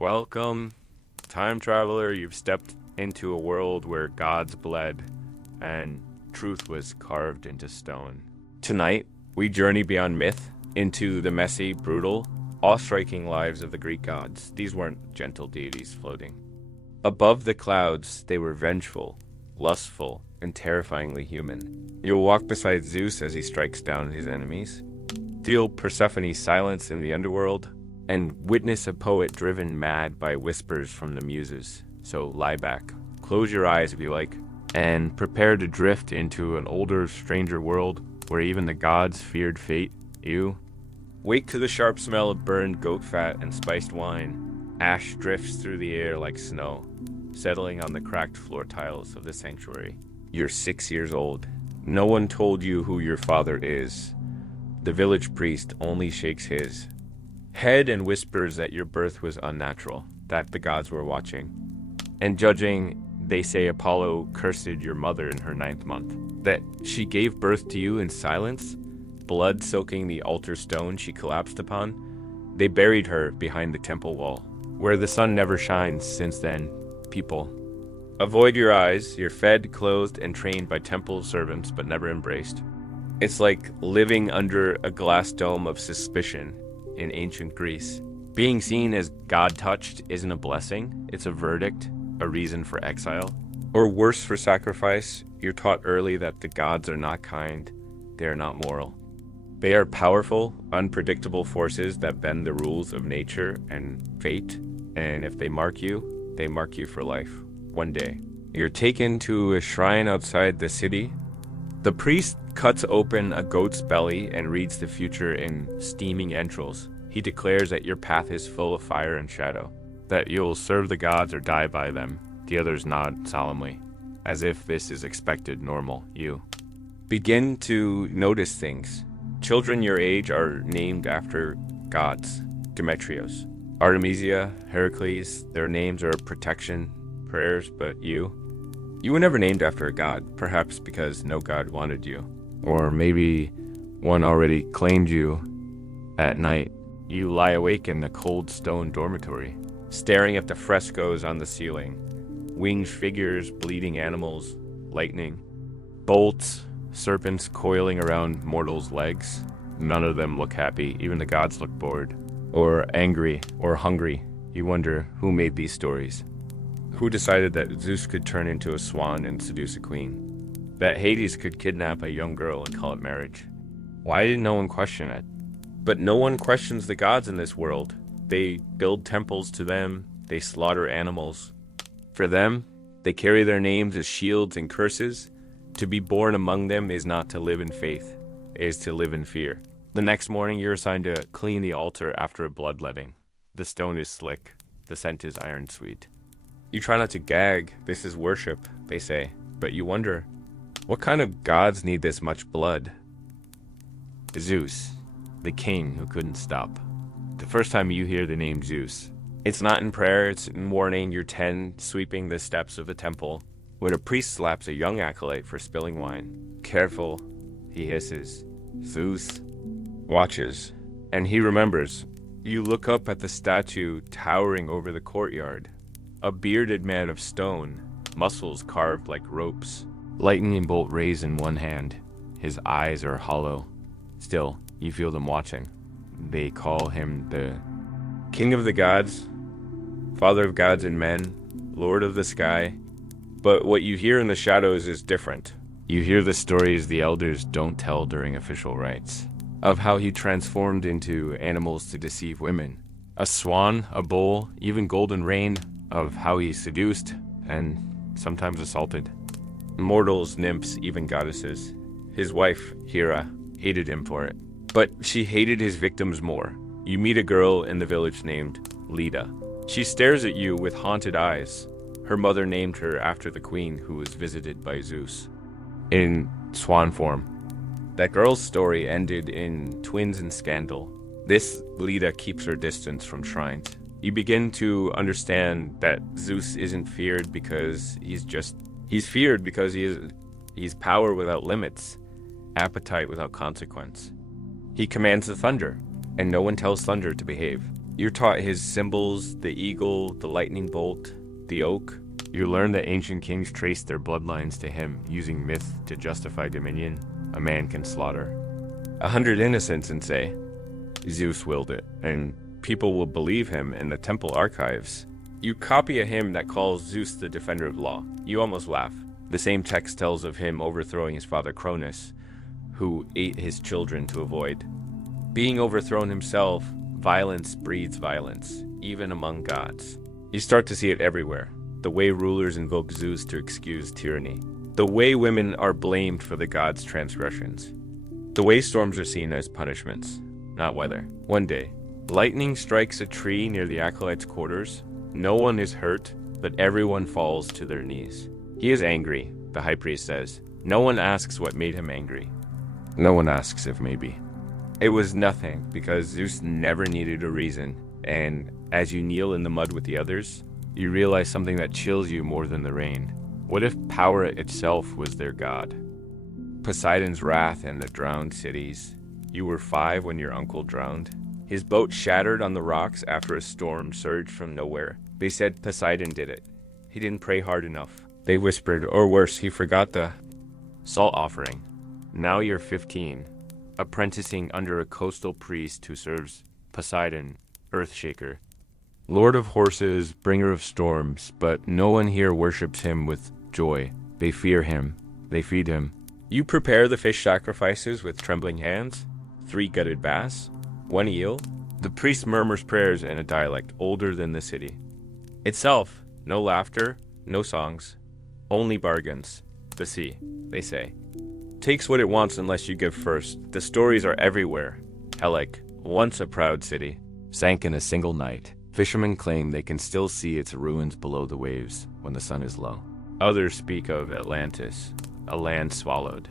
Welcome, time traveler. You've stepped into a world where gods bled and truth was carved into stone. Tonight, we journey beyond myth into the messy, brutal, awe-striking lives of the Greek gods. These weren't gentle deities floating. Above the clouds, they were vengeful, lustful, and terrifyingly human. You'll walk beside Zeus as he strikes down his enemies, feel Persephone's silence in the underworld, and witness a poet driven mad by whispers from the muses. So lie back, close your eyes if you like, and prepare to drift into an older, stranger world where even the gods feared fate. You wake to the sharp smell of burned goat fat and spiced wine. Ash drifts through the air like snow, settling on the cracked floor tiles of the sanctuary. You're 6 years old. No one told you who your father is. The village priest only shakes his head and whispers that your birth was unnatural, that the gods were watching. And judging, they say Apollo cursed your mother in her 9th month, that she gave birth to you in silence, blood soaking the altar stone she collapsed upon. They buried her behind the temple wall, where the sun never shines. Since then, people avoid your eyes. You're fed, clothed, and trained by temple servants, but never embraced. It's like living under a glass dome of suspicion in ancient Greece. Being seen as God-touched isn't a blessing, it's a verdict, a reason for exile. Or worse, for sacrifice. You're taught early that the gods are not kind, they are not moral. They are powerful, unpredictable forces that bend the rules of nature and fate, and if they mark you for life. One day, you're taken to a shrine outside the city. The priest cuts open a goat's belly and reads the future in steaming entrails. He declares that your path is full of fire and shadow, that you'll serve the gods or die by them. The others nod solemnly, as if this is expected, normal. You begin to notice things. Children your age are named after gods. Demetrios, Artemisia, Heracles, their names are protection, prayers, but you were never named after a god, perhaps because no god wanted you. Or maybe one already claimed you. At night, you lie awake in the cold stone dormitory, staring at the frescoes on the ceiling. Winged figures, bleeding animals, lightning, bolts, serpents coiling around mortals' legs. None of them look happy, even the gods look bored, or angry, or hungry. You wonder who made these stories. Who decided that Zeus could turn into a swan and seduce a queen? That Hades could kidnap a young girl and call it marriage? Why didn't no one question it? But no one questions the gods in this world. They build temples to them, they slaughter animals. For them, they carry their names as shields and curses. To be born among them is not to live in faith, it is to live in fear. The next morning, you're assigned to clean the altar after a bloodletting. The stone is slick, the scent is iron sweet. You try not to gag, this is worship, they say, but you wonder, what kind of gods need this much blood? Zeus, the king who couldn't stop. The first time you hear the name Zeus, it's not in prayer, it's in warning. You're 10, sweeping the steps of a temple, when a priest slaps a young acolyte for spilling wine. Careful, he hisses. Zeus watches, and he remembers. You look up at the statue towering over the courtyard. A bearded man of stone, muscles carved like ropes. Lightning bolt raised in one hand. His eyes are hollow. Still, you feel them watching. They call him the King of the Gods, Father of gods and men, Lord of the sky. But what you hear in the shadows is different. You hear the stories the elders don't tell during official rites, of how he transformed into animals to deceive women. A swan, a bull, even golden rain, of how he seduced and sometimes assaulted. Mortals, nymphs, even goddesses. His wife, Hera, hated him for it. But she hated his victims more. You meet a girl in the village named Leda. She stares at you with haunted eyes. Her mother named her after the queen who was visited by Zeus in swan form. That girl's story ended in twins and scandal. This Leda keeps her distance from shrines. You begin to understand that Zeus isn't feared because he's feared because he's power without limits, appetite without consequence. He commands the thunder, and no one tells thunder to behave. You're taught his symbols, the eagle, the lightning bolt, the oak. You learn that ancient kings traced their bloodlines to him, using myth to justify dominion a man can slaughter 100 innocents and say, Zeus willed it, and people will believe him in the temple archives. You copy a hymn that calls Zeus the defender of law. You almost laugh. The same text tells of him overthrowing his father Cronus, who ate his children to avoid. Being overthrown himself, violence breeds violence, even among gods. You start to see it everywhere. The way rulers invoke Zeus to excuse tyranny. The way women are blamed for the gods' transgressions. The way storms are seen as punishments, not weather. One day, lightning strikes a tree near the acolytes' quarters. No one is hurt, but everyone falls to their knees. He is angry, the high priest says. No one asks what made him angry. No one asks if maybe. It was nothing, because Zeus never needed a reason, and as you kneel in the mud with the others, you realize something that chills you more than the rain. What if power itself was their god? Poseidon's wrath and the drowned cities. You were 5 when your uncle drowned. His boat shattered on the rocks after a storm surged from nowhere. They said Poseidon did it. He didn't pray hard enough. They whispered, or worse, he forgot the salt offering. Now you're 15, apprenticing under a coastal priest who serves Poseidon, Earthshaker, Lord of horses, bringer of storms, but no one here worships him with joy. They fear him. They feed him. You prepare the fish sacrifices with trembling hands, 3 gutted bass, 1 eel. The priest murmurs prayers in a dialect older than the city itself. No laughter, no songs, only bargains. The sea, they say, takes what it wants unless you give first. The stories are everywhere. Helic, once a proud city, sank in a single night. Fishermen claim they can still see its ruins below the waves when the sun is low. Others speak of Atlantis, a land swallowed.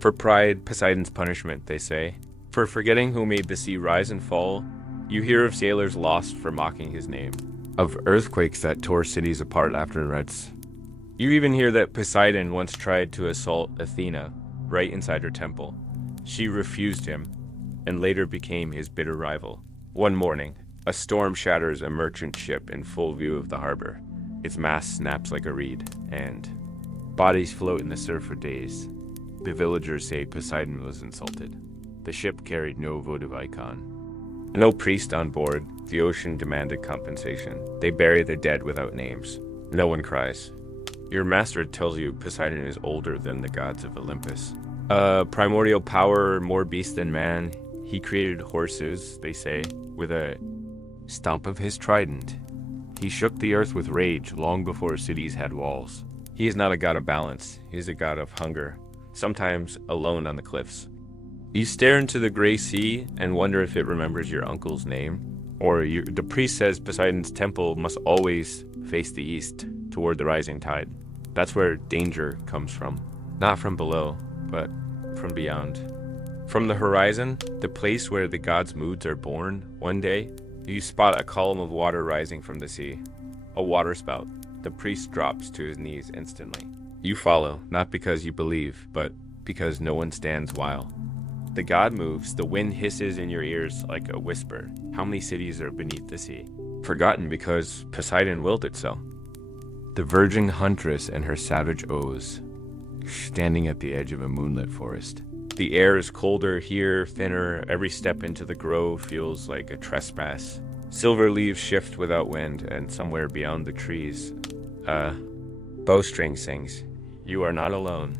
For pride, Poseidon's punishment, they say. For forgetting who made the sea rise and fall, you hear of sailors lost for mocking his name, of earthquakes that tore cities apart after rents. You even hear that Poseidon once tried to assault Athena right inside her temple. She refused him, and later became his bitter rival. One morning, a storm shatters a merchant ship in full view of the harbor. Its mast snaps like a reed, and bodies float in the surf for days. The villagers say Poseidon was insulted. The ship carried no votive icon. No priest on board. The ocean demanded compensation. They bury their dead without names. No one cries. Your master tells you Poseidon is older than the gods of Olympus. Primordial power, more beast than man. He created horses, they say, with a stomp of his trident. He shook the earth with rage long before cities had walls. He is not a god of balance. He is a god of hunger, sometimes alone on the cliffs. You stare into the gray sea and wonder if it remembers your uncle's name. Or the priest says Poseidon's temple must always face the east, toward the rising tide. That's where danger comes from. Not from below, but from beyond. From the horizon, the place where the gods' moods are born, one day, you spot a column of water rising from the sea. A waterspout. The priest drops to his knees instantly. You follow, not because you believe, but because no one stands while. The god moves, the wind hisses in your ears like a whisper. How many cities are beneath the sea? Forgotten because Poseidon willed it so. The virgin Huntress and her savage oaths, standing at the edge of a moonlit forest. The air is colder here, thinner. Every step into the grove feels like a trespass. Silver leaves shift without wind, and somewhere beyond the trees, a bowstring sings. You are not alone.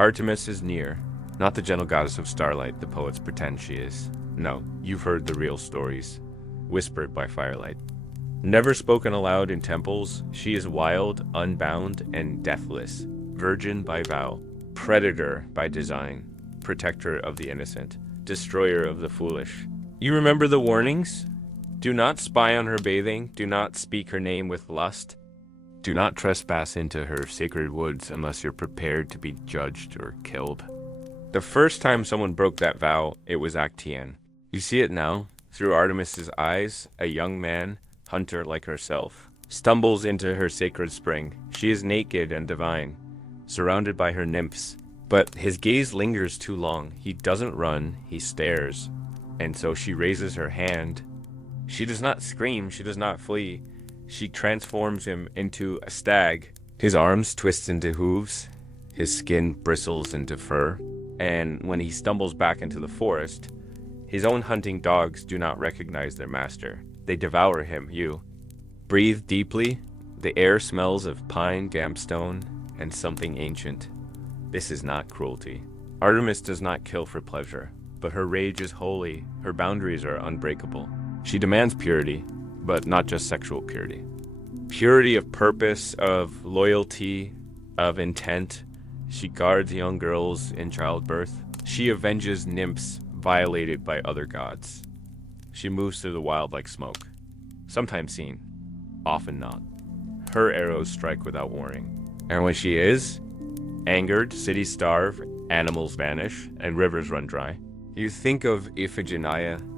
Artemis is near. Not the gentle goddess of starlight the poets pretend she is. No, you've heard the real stories, whispered by firelight. Never spoken aloud in temples, she is wild, unbound, and deathless. Virgin by vow, predator by design, protector of the innocent, destroyer of the foolish. You remember the warnings? Do not spy on her bathing, do not speak her name with lust. Do not trespass into her sacred woods unless you're prepared to be judged or killed. The first time someone broke that vow, it was Actaeon. You see it now, through Artemis's eyes, a young man, hunter like herself, stumbles into her sacred spring. She is naked and divine, surrounded by her nymphs. But his gaze lingers too long. He doesn't run, he stares. And so she raises her hand. She does not scream, she does not flee. She transforms him into a stag. His arms twist into hooves, his skin bristles into fur, and when he stumbles back into the forest, his own hunting dogs do not recognize their master. They devour him, you. Breathe deeply. The air smells of pine, damp stone, and something ancient. This is not cruelty. Artemis does not kill for pleasure, but her rage is holy, her boundaries are unbreakable. She demands purity, but not just sexual purity. Purity of purpose, of loyalty, of intent. She guards young girls in childbirth. She avenges nymphs violated by other gods. She moves through the wild like smoke. Sometimes seen, often not. Her arrows strike without warning. And when she is angered, cities starve, animals vanish, and rivers run dry. You think of Iphigenia,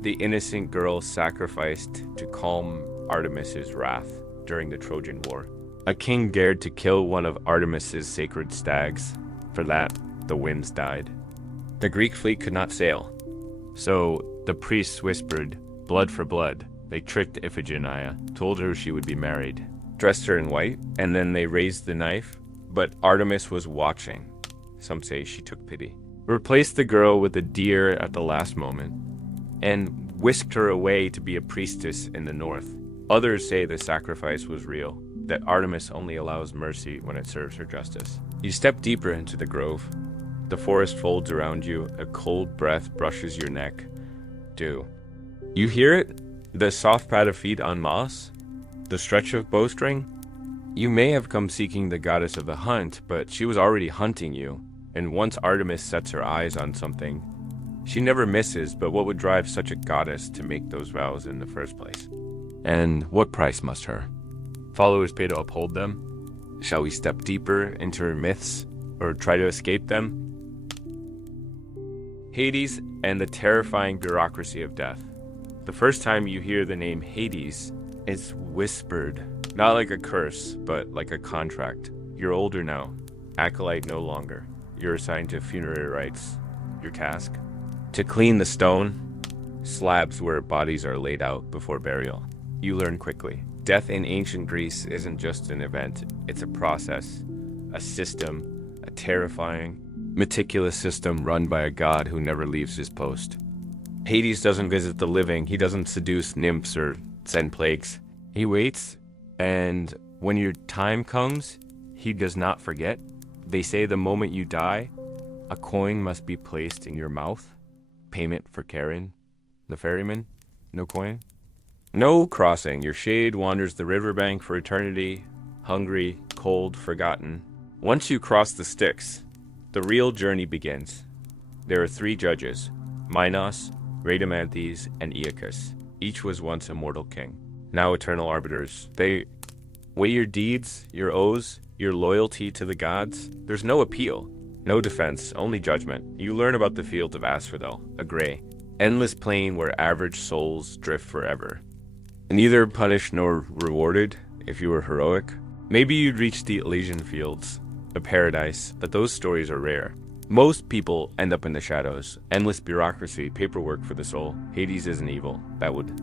the innocent girl sacrificed to calm Artemis's wrath during the Trojan War. A king dared to kill one of Artemis's sacred stags. For that, the winds died. The Greek fleet could not sail, so the priests whispered, blood for blood. They tricked Iphigenia, told her she would be married, dressed her in white, and then they raised the knife, but Artemis was watching. Some say she took pity. Replaced the girl with a deer at the last moment, and whisked her away to be a priestess in the north. Others say the sacrifice was real, that Artemis only allows mercy when it serves her justice. You step deeper into the grove. The forest folds around you, a cold breath brushes your neck. Dew. You hear it? The soft pad of feet on moss? The stretch of bowstring? You may have come seeking the goddess of the hunt, but she was already hunting you, and once Artemis sets her eyes on something, she never misses, but what would drive such a goddess to make those vows in the first place? And what price must her followers pay to uphold them? Shall we step deeper into her myths, or try to escape them? Hades and the terrifying bureaucracy of death. The first time you hear the name Hades, it's whispered, not like a curse, but like a contract. You're older now, acolyte no longer. You're assigned to funerary rites. Your task? To clean the stone, slabs where bodies are laid out before burial. You learn quickly. Death in ancient Greece isn't just an event, it's a process, a system, a terrifying, meticulous system run by a god who never leaves his post. Hades doesn't visit the living, he doesn't seduce nymphs or send plagues. He waits, and when your time comes, he does not forget. They say the moment you die, a coin must be placed in your mouth. Payment for Charon, the ferryman. No coin. No crossing. Your shade wanders the riverbank for eternity, hungry, cold, forgotten. Once you cross the Styx, the real journey begins. There are 3 judges, Minos, Rhadamanthys, and Aeacus. Each was once a mortal king, now eternal arbiters. They weigh your deeds, your oaths, your loyalty to the gods. There's no appeal, no defense, only judgment. You learn about the field of Asphodel, a gray, endless plain where average souls drift forever. Neither punished nor rewarded if you were heroic. Maybe you'd reach the Elysian fields, a paradise, but those stories are rare. Most people end up in the shadows. Endless bureaucracy, paperwork for the soul. Hades isn't evil. That would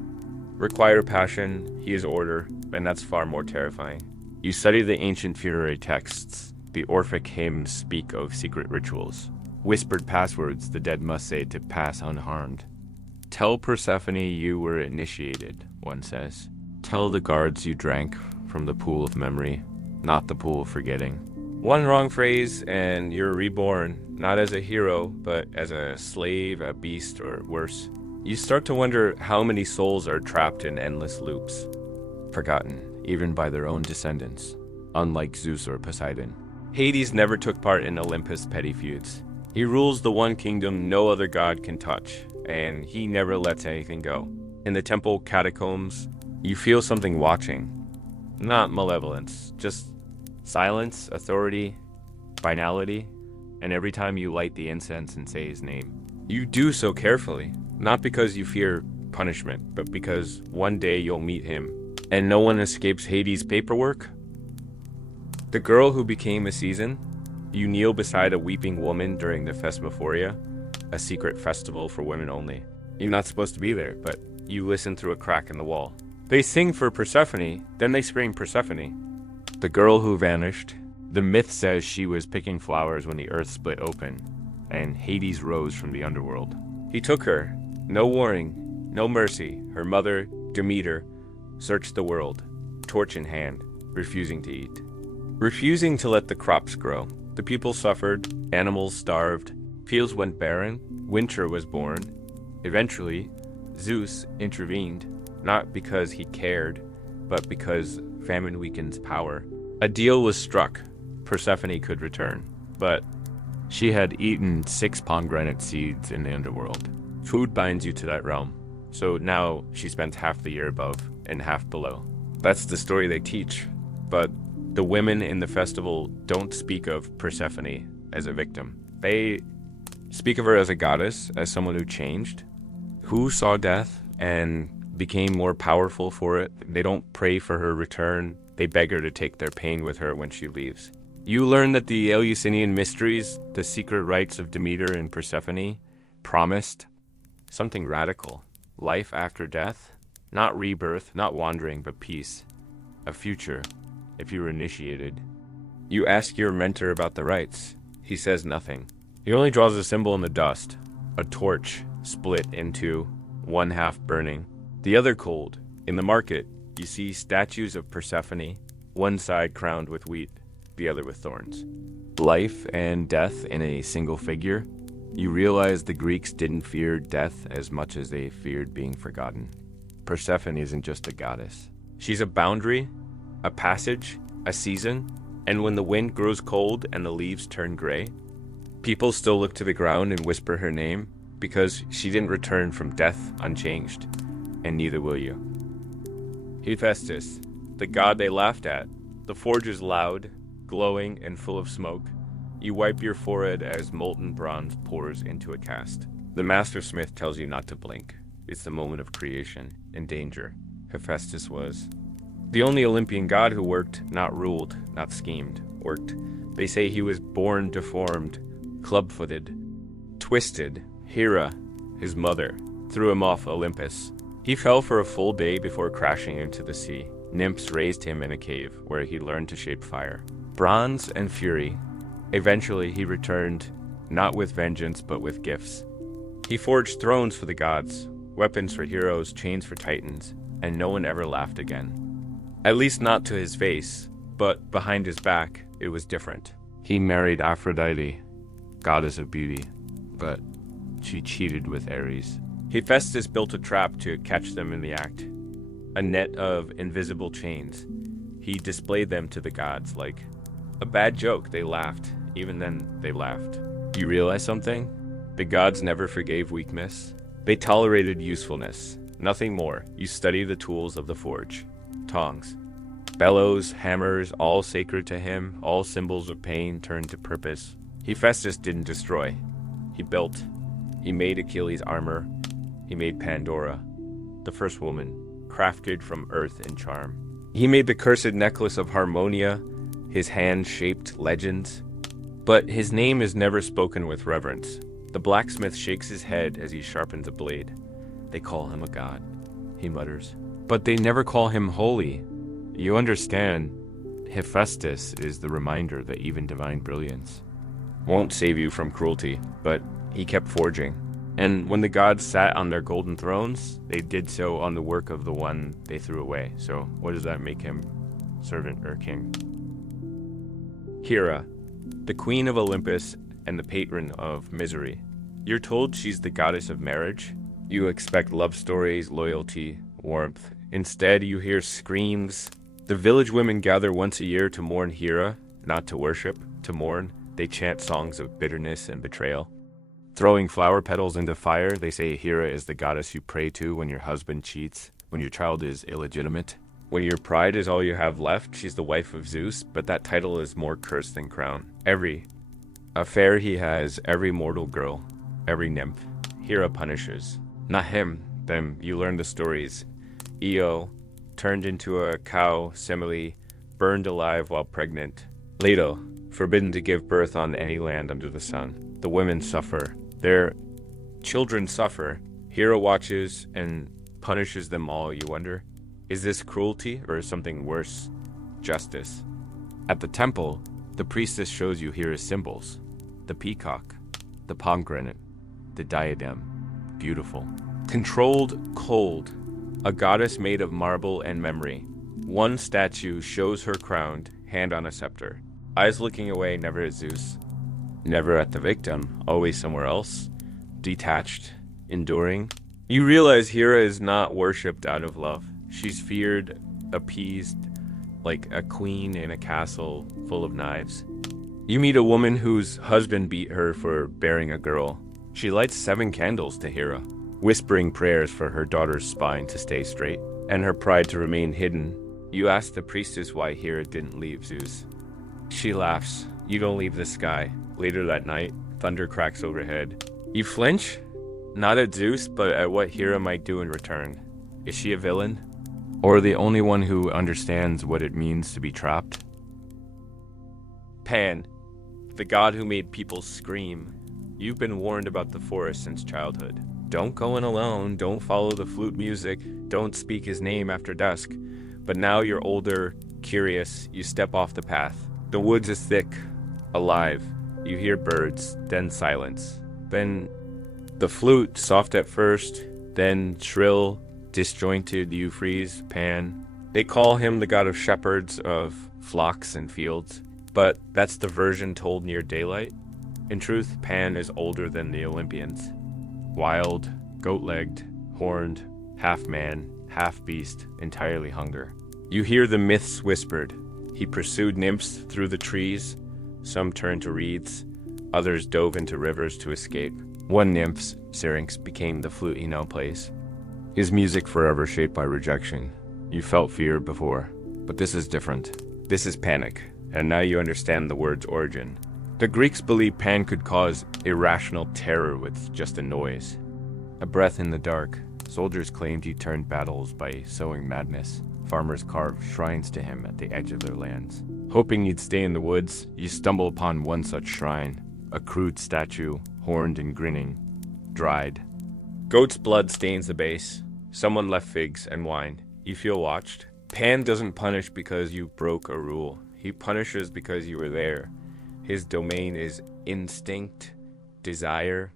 require passion. He is order, and that's far more terrifying. You study the ancient funerary texts. The Orphic hymns speak of secret rituals. Whispered passwords the dead must say to pass unharmed. Tell Persephone you were initiated, one says. Tell the guards you drank from the pool of memory, not the pool of forgetting. One wrong phrase and you're reborn, not as a hero, but as a slave, a beast, or worse. You start to wonder how many souls are trapped in endless loops, forgotten, even by their own descendants, unlike Zeus or Poseidon. Hades never took part in Olympus' petty feuds. He rules the one kingdom no other god can touch, and he never lets anything go. In the temple catacombs, you feel something watching. Not malevolence, just silence, authority, finality, and every time you light the incense and say his name, you do so carefully, not because you fear punishment, but because one day you'll meet him, and no one escapes Hades' paperwork. The girl who became a season, you kneel beside a weeping woman during the Thesmophoria, a secret festival for women only. You're not supposed to be there, but You listen through a crack in the wall. They sing for Persephone, then they scream Persephone. The girl who vanished. The myth says she was picking flowers when the earth split open, and Hades rose from the underworld. He took her. No warning, no mercy. Her mother, Demeter, searched the world, torch in hand, refusing to eat. Refusing to let the crops grow. The people suffered, animals starved, fields went barren, winter was born. Eventually, Zeus intervened, not because he cared, but because famine weakens power. A deal was struck. Persephone could return, but she had eaten 6 pomegranate seeds in the underworld. Food binds you to that realm, so now she spends half the year above and half below. That's the story they teach, but the women in the festival don't speak of Persephone as a victim. They speak of her as a goddess, as someone who changed, who saw death and became more powerful for it. They don't pray for her return. They beg her to take their pain with her when she leaves. You learn that the Eleusinian mysteries, the secret rites of Demeter and Persephone, promised something radical. Life after death. Not rebirth, not wandering, but peace. A future, if you were initiated. You ask your mentor about the rites. He says nothing. He only draws a symbol in the dust. A torch split into one half burning, the other cold. In the market, you see statues of Persephone, one side crowned with wheat, the other with thorns. Life and death in a single figure. You realize the Greeks didn't fear death as much as they feared being forgotten. Persephone isn't just a goddess. She's a boundary, a passage, a season, and when the wind grows cold and the leaves turn gray, people still look to the ground and whisper her name because she didn't return from death unchanged, and neither will you. Hephaestus, the god they laughed at. The forge is loud, glowing, and full of smoke. You wipe your forehead as molten bronze pours into a cast. The master smith tells you not to blink. It's the moment of creation and danger. Hephaestus was. The only Olympian god who worked, not ruled, not schemed, worked. They say he was born deformed, club-footed, twisted. Hera, his mother, threw him off Olympus. He fell for a full day before crashing into the sea. Nymphs raised him in a cave where he learned to shape fire. Bronze and fury. Eventually he returned, not with vengeance but with gifts. He forged thrones for the gods, weapons for heroes, chains for titans, and no one ever laughed again. At least not to his face, but behind his back, it was different. He married Aphrodite, goddess of beauty, but she cheated with Ares. Hephaestus built a trap to catch them in the act, a net of invisible chains. He displayed them to the gods like a bad joke. They laughed. Even then, they laughed. You realize something? The gods never forgave weakness. They tolerated usefulness. Nothing more. You study the tools of the forge. Tongs, bellows, hammers, all sacred to him, all symbols of pain turned to purpose. Hephaestus didn't destroy. He built. He made Achilles' armor. He made Pandora, the first woman, crafted from earth and charm. He made the cursed necklace of Harmonia, his hand-shaped legends. But his name is never spoken with reverence. The blacksmith shakes his head as he sharpens a blade. They call him a god, he mutters. But they never call him holy. You understand, Hephaestus is the reminder that even divine brilliance won't save you from cruelty, but he kept forging. And when the gods sat on their golden thrones, they did so on the work of the one they threw away. So what does that make him? Servant or king? Hera, the queen of Olympus and the patron of misery. You're told she's the goddess of marriage. You expect love stories, loyalty, warmth. Instead, you hear screams. The village women gather once a year to mourn Hera, not to worship, to mourn. They chant songs of bitterness and betrayal. Throwing flower petals into fire, they say Hera is the goddess you pray to when your husband cheats, when your child is illegitimate. When your pride is all you have left, she's the wife of Zeus, but that title is more cursed than crown. Every affair he has, every mortal girl, every nymph, Hera punishes. Not him, them. You learn the stories. Io, turned into a cow, Semele, burned alive while pregnant. Leto, forbidden to give birth on any land under the sun. The women suffer. Their children suffer. Hera watches and punishes them all, you wonder. Is this cruelty or something worse? Justice. At the temple, the priestess shows you Hera's symbols. The peacock, the pomegranate, the diadem. Beautiful. Controlled cold. A goddess made of marble and memory. One statue shows her crowned, hand on a scepter. Eyes looking away, never at Zeus. Never at the victim, always somewhere else. Detached, enduring. You realize Hera is not worshipped out of love. She's feared, appeased, like a queen in a castle full of knives. You meet a woman whose husband beat her for bearing a girl. She lights 7 candles to Hera, whispering prayers for her daughter's spine to stay straight, and her pride to remain hidden. You ask the priestess why Hera didn't leave Zeus. She laughs. You don't leave the sky. Later that night, thunder cracks overhead. You flinch? Not at Zeus, but at what Hera might do in return. Is she a villain? Or the only one who understands what it means to be trapped? Pan, the god who made people scream. You've been warned about the forest since childhood. Don't go in alone, don't follow the flute music, don't speak his name after dusk. But now you're older, curious, you step off the path. The woods is thick, alive. You hear birds, then silence. Then the flute, soft at first, then shrill, disjointed, you freeze, Pan. They call him the god of shepherds, of flocks and fields. But that's the version told near daylight. In truth, Pan is older than the Olympians. Wild, goat-legged, horned, half man, half beast, entirely hunger. You hear the myths whispered. He pursued nymphs through the trees. Some turned to reeds. Others dove into rivers to escape. One nymph's syrinx became the flute he now plays. His music forever shaped by rejection. You felt fear before, but this is different. This is panic, and now you understand the word's origin. The Greeks believed Pan could cause irrational terror with just a noise. A breath in the dark. Soldiers claimed he turned battles by sowing madness. Farmers carved shrines to him at the edge of their lands. Hoping you'd stay in the woods, you stumble upon one such shrine. A crude statue, horned and grinning. Dried. Goat's blood stains the base. Someone left figs and wine. You feel watched. Pan doesn't punish because you broke a rule. He punishes because you were there. His domain is instinct, desire,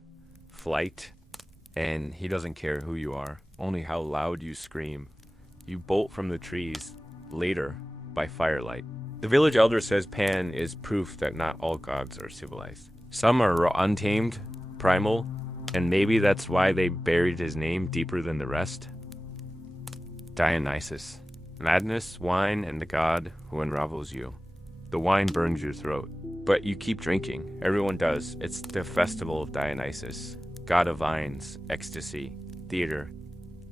flight, and he doesn't care who you are, only how loud you scream. You bolt from the trees, later, by firelight. The village elder says Pan is proof that not all gods are civilized. Some are untamed, primal, and maybe that's why they buried his name deeper than the rest. Dionysus. Madness, wine, and the god who unravels you. The wine burns your throat, but you keep drinking. Everyone does. It's the festival of Dionysus, god of vines, ecstasy, theater,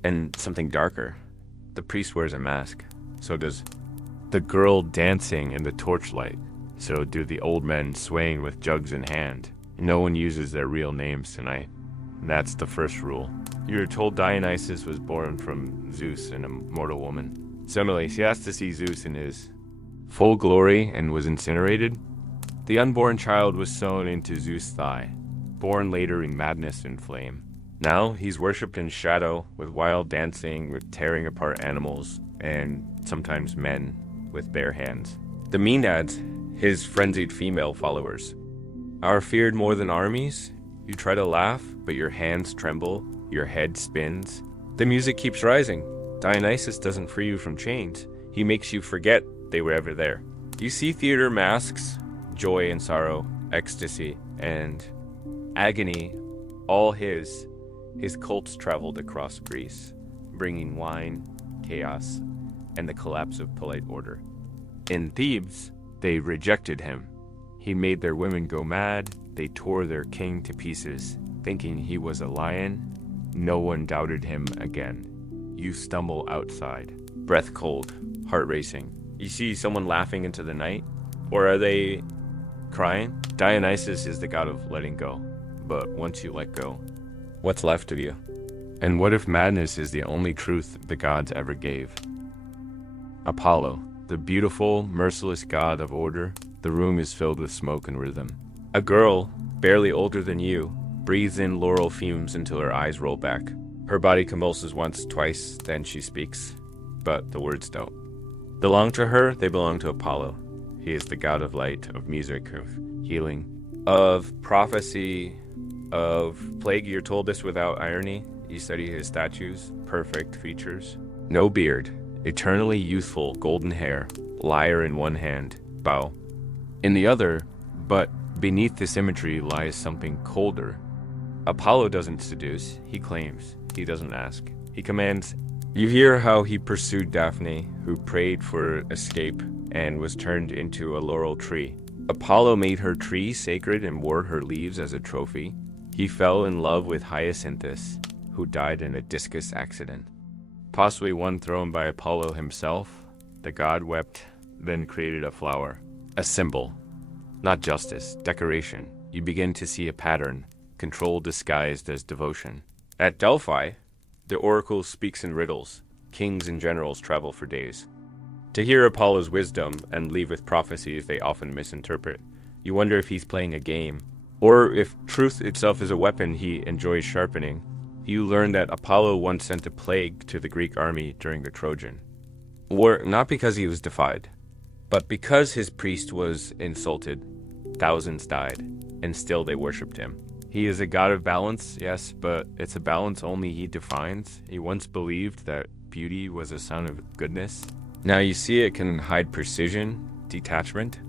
and something darker. The priest wears a mask. So does the girl dancing in the torchlight. So do the old men swaying with jugs in hand. No one uses their real names tonight. That's the first rule. You're told Dionysus was born from Zeus and a mortal woman. Similarly, she asked to see Zeus in his full glory and was incinerated. The unborn child was sewn into Zeus' thigh, born later in madness and flame. Now he's worshipped in shadow with wild dancing, with tearing apart animals, and sometimes men with bare hands. The Maenads, his frenzied female followers, are feared more than armies. You try to laugh, but your hands tremble, your head spins. The music keeps rising. Dionysus doesn't free you from chains. He makes you forget they were ever there. You see theater masks, joy and sorrow, ecstasy, and agony, all his. His cults traveled across Greece, bringing wine, chaos, and the collapse of polite order. In Thebes, they rejected him. He made their women go mad. They tore their king to pieces, thinking he was a lion. No one doubted him again. You stumble outside, breath cold, heart racing. You see someone laughing into the night? Or are they crying? Dionysus is the god of letting go. But once you let go, what's left of you? And what if madness is the only truth the gods ever gave? Apollo, the beautiful, merciless god of order. The room is filled with smoke and rhythm. A girl, barely older than you, breathes in laurel fumes until her eyes roll back. Her body convulses once, twice, then she speaks, but the words don't. Belong to her, they belong to Apollo. He is the god of light, of music, of healing, of prophecy, of plague. You're told this without irony. You study his statues, perfect features. No beard, eternally youthful golden hair, lyre in one hand, bow in the other, but beneath this imagery lies something colder. Apollo doesn't seduce, he claims. He doesn't ask. He commands. You hear how he pursued Daphne, who prayed for escape and was turned into a laurel tree. Apollo made her tree sacred and wore her leaves as a trophy. He fell in love with Hyacinthus, who died in a discus accident. Possibly one thrown by Apollo himself. The god wept, then created a flower. A symbol. Not justice, decoration. You begin to see a pattern, control disguised as devotion. At Delphi, the oracle speaks in riddles. Kings and generals travel for days to hear Apollo's wisdom and leave with prophecies they often misinterpret. You wonder if he's playing a game, or if truth itself is a weapon he enjoys sharpening. You learn that Apollo once sent a plague to the Greek army during the Trojan War, not because he was defied, but because his priest was insulted. Thousands died, and still they worshipped him. He is a god of balance, yes, but it's a balance only he defines. He once believed that beauty was a sign of goodness. Now you see it can hide precision, detachment.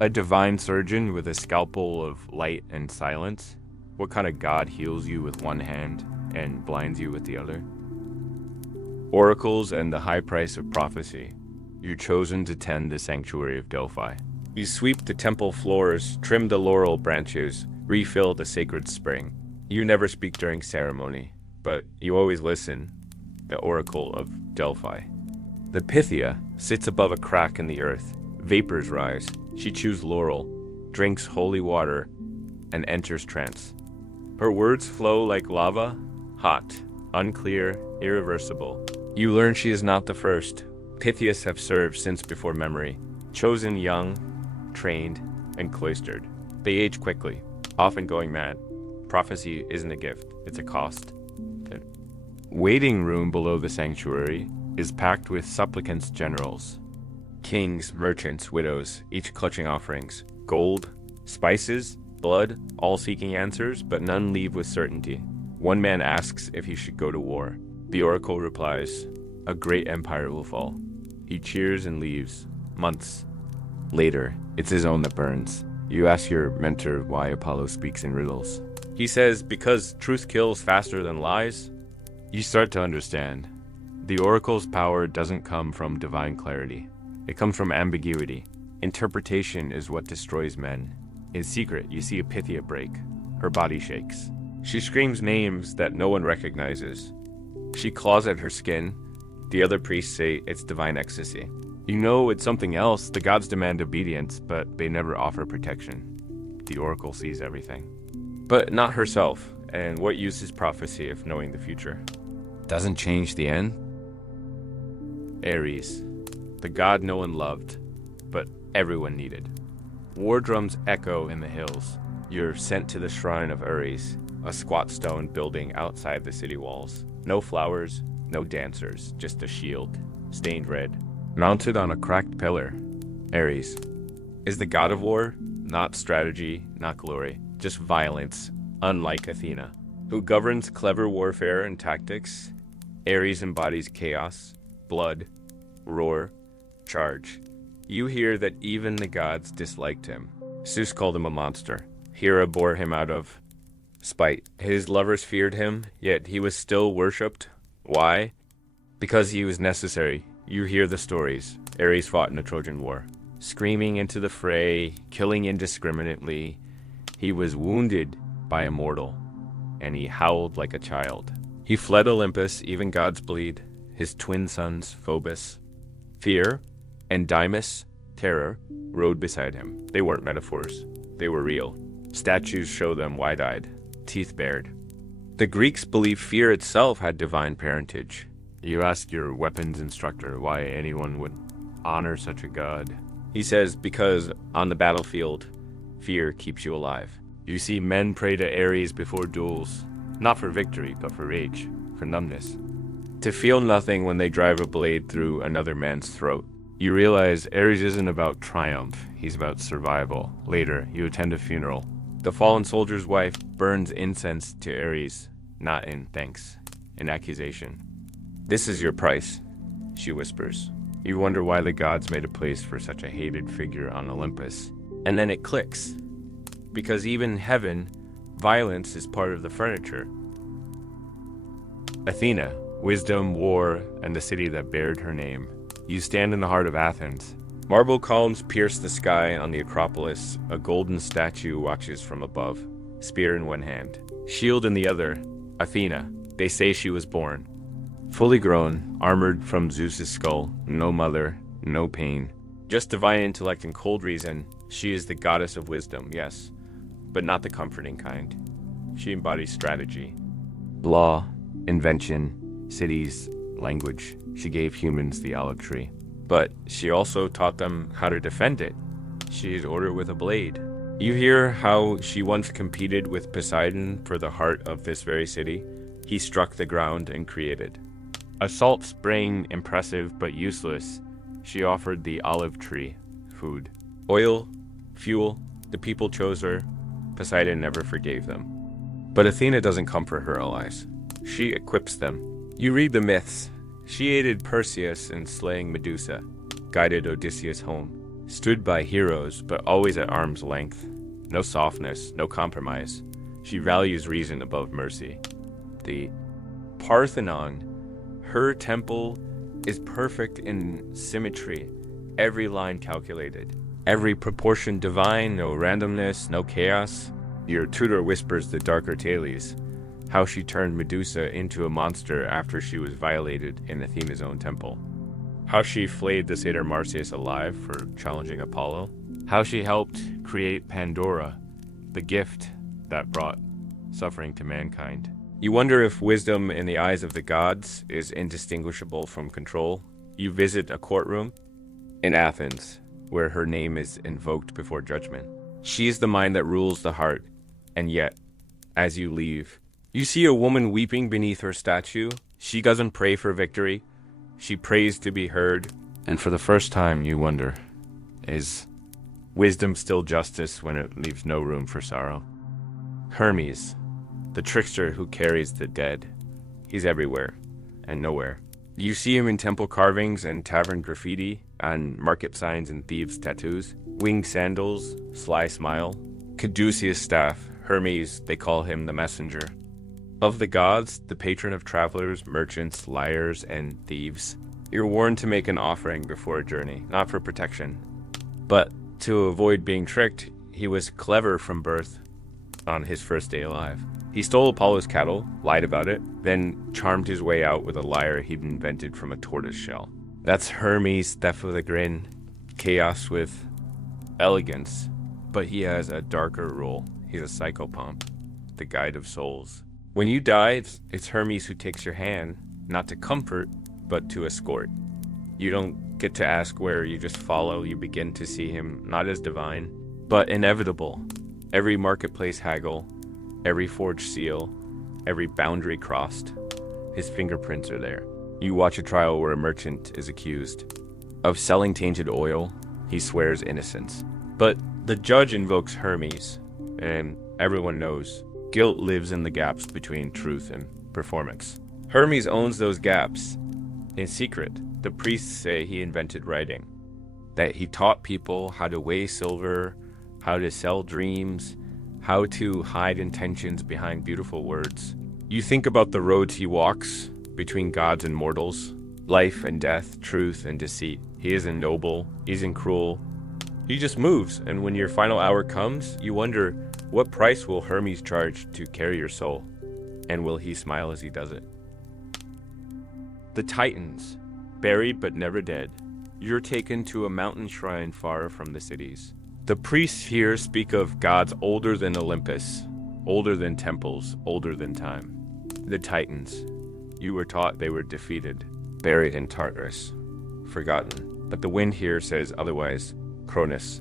A divine surgeon with a scalpel of light and silence. What kind of god heals you with one hand and blinds you with the other? Oracles and the high price of prophecy. You're chosen to tend the sanctuary of Delphi. You sweep the temple floors, trim the laurel branches, refill the sacred spring. You never speak during ceremony, but you always listen. The oracle of Delphi. The Pythia sits above a crack in the earth. Vapors rise. She chews laurel, drinks holy water, and enters trance. Her words flow like lava, hot, unclear, irreversible. You learn she is not the first. Pythias have served since before memory, chosen young, trained, and cloistered. They age quickly, often going mad. Prophecy isn't a gift, it's a cost. The waiting room below the sanctuary is packed with supplicants generals. Kings, merchants, widows, each clutching offerings. Gold, spices, blood, all seeking answers, but none leave with certainty. One man asks if he should go to war. The oracle replies, a great empire will fall. He cheers and leaves. Months later, it's his own that burns. You ask your mentor why Apollo speaks in riddles. He says, because truth kills faster than lies. You start to understand. The oracle's power doesn't come from divine clarity. It comes from ambiguity. Interpretation is what destroys men. In secret, you see a Pythia break. Her body shakes. She screams names that no one recognizes. She claws at her skin. The other priests say it's divine ecstasy. You know it's something else. The gods demand obedience, but they never offer protection. The oracle sees everything. But not herself, and what use is prophecy if knowing the future doesn't change the end? Ares, the god no one loved, but everyone needed. War drums echo in the hills. You're sent to the shrine of Ares, a squat stone building outside the city walls. No flowers, no dancers, just a shield, stained red, mounted on a cracked pillar. Ares is the god of war, not strategy, not glory, just violence, unlike Athena, who governs clever warfare and tactics. Ares embodies chaos, blood, roar, charge. You hear that even the gods disliked him. Zeus called him a monster. Hera bore him out of spite. His lovers feared him, yet he was still worshipped. Why? Because he was necessary. You hear the stories. Ares fought in the Trojan War, screaming into the fray, killing indiscriminately. He was wounded by a mortal, and he howled like a child. He fled Olympus, even gods bleed. His twin sons, Phobos, Fear, and Dymas, Terror, rode beside him. They weren't metaphors. They were real. Statues show them wide-eyed, teeth bared. The Greeks believed fear itself had divine parentage. You ask your weapons instructor why anyone would honor such a god. He says, because on the battlefield, fear keeps you alive. You see men pray to Ares before duels, not for victory, but for rage, shock or numbness. To feel nothing when they drive a blade through another man's throat. You realize Ares isn't about triumph, he's about survival. Later, you attend a funeral. The fallen soldier's wife burns incense to Ares, not in thanks, in accusation. "This is your price," she whispers. You wonder why the gods made a place for such a hated figure on Olympus. And then it clicks. Because even in heaven, violence is part of the furniture. Athena, wisdom, war, and the city that bared her name. You stand in the heart of Athens. Marble columns pierce the sky on the Acropolis. A golden statue watches from above, spear in one hand, shield in the other. Athena, they say she was born. Fully grown, armored from Zeus's skull, no mother, no pain. Just divine intellect and cold reason. She is the goddess of wisdom, yes, but not the comforting kind. She embodies strategy. Law, invention, cities, language. She gave humans the olive tree. But she also taught them how to defend it. She is ordered with a blade. You hear how she once competed with Poseidon for the heart of this very city. He struck the ground and created. Assault spraying impressive but useless. She offered the olive tree, food. Oil, fuel, the people chose her. Poseidon never forgave them. But Athena doesn't comfort her allies. She equips them. You read the myths. She aided Perseus in slaying Medusa, guided Odysseus home, stood by heroes but always at arm's length. No softness, no compromise. She values reason above mercy. The Parthenon, her temple, is perfect in symmetry, every line calculated, every proportion divine, no randomness, no chaos. Your tutor whispers the darker tales, how she turned Medusa into a monster after she was violated in Athena's own temple, how she flayed the satyr Marsyas alive for challenging Apollo, how she helped create Pandora, the gift that brought suffering to mankind. You wonder if wisdom in the eyes of the gods is indistinguishable from control. You visit a courtroom in Athens, where her name is invoked before judgment. She is the mind that rules the heart, and yet, as you leave, you see a woman weeping beneath her statue. She doesn't pray for victory. She prays to be heard. And for the first time, you wonder, is wisdom still justice when it leaves no room for sorrow? Hermes, the trickster who carries the dead. He's everywhere and nowhere. You see him in temple carvings and tavern graffiti, on market signs and thieves' tattoos. Winged sandals, sly smile. Caduceus' staff, Hermes, they call him the messenger. Of the gods, the patron of travelers, merchants, liars, and thieves. You're warned to make an offering before a journey, not for protection, but to avoid being tricked. He was clever from birth on his first day alive. He stole Apollo's cattle, lied about it, then charmed his way out with a lyre he'd invented from a tortoise shell. That's Hermes, theft with a grin, chaos with elegance, but he has a darker role. He's a psychopomp, the guide of souls. When you die, it's Hermes who takes your hand, not to comfort, but to escort. You don't get to ask where, you just follow. You begin to see him not as divine, but inevitable. Every marketplace haggle, every forged seal, every boundary crossed, his fingerprints are there. You watch a trial where a merchant is accused of selling tainted oil. He swears innocence. But the judge invokes Hermes, and everyone knows guilt lives in the gaps between truth and performance. Hermes owns those gaps. In secret, the priests say he invented writing, that he taught people how to weigh silver, how to sell dreams, how to hide intentions behind beautiful words. You think about the roads he walks between gods and mortals, life and death, truth and deceit. He isn't noble, he isn't cruel. He just moves, and when your final hour comes, you wonder, what price will Hermes charge to carry your soul? And will he smile as he does it? The Titans, buried but never dead. You're taken to a mountain shrine far from the cities. The priests here speak of gods older than Olympus, older than temples, older than time. The Titans. You were taught they were defeated, buried in Tartarus, forgotten. But the wind here says otherwise. Cronus,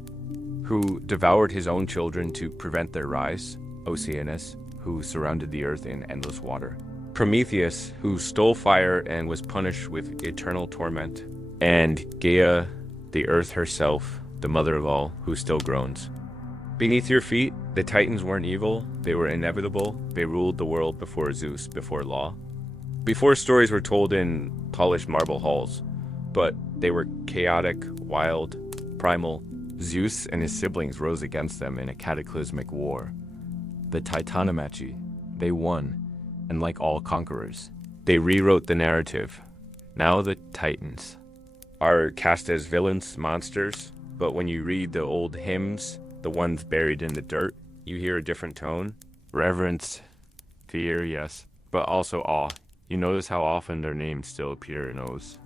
who devoured his own children to prevent their rise. Oceanus, who surrounded the earth in endless water. Prometheus, who stole fire and was punished with eternal torment, and Gaia, the earth herself, the mother of all, who still groans. Beneath your feet, the Titans weren't evil, they were inevitable, they ruled the world before Zeus, before law. Before stories were told in polished marble halls, but they were chaotic, wild, primal. Zeus and his siblings rose against them in a cataclysmic war. The Titanomachi, they won, and like all conquerors, they rewrote the narrative. Now the Titans are cast as villains, monsters, but when you read the old hymns, the ones buried in the dirt, you hear a different tone. Reverence, fear, yes, but also awe. You notice how often their names still appear in O's.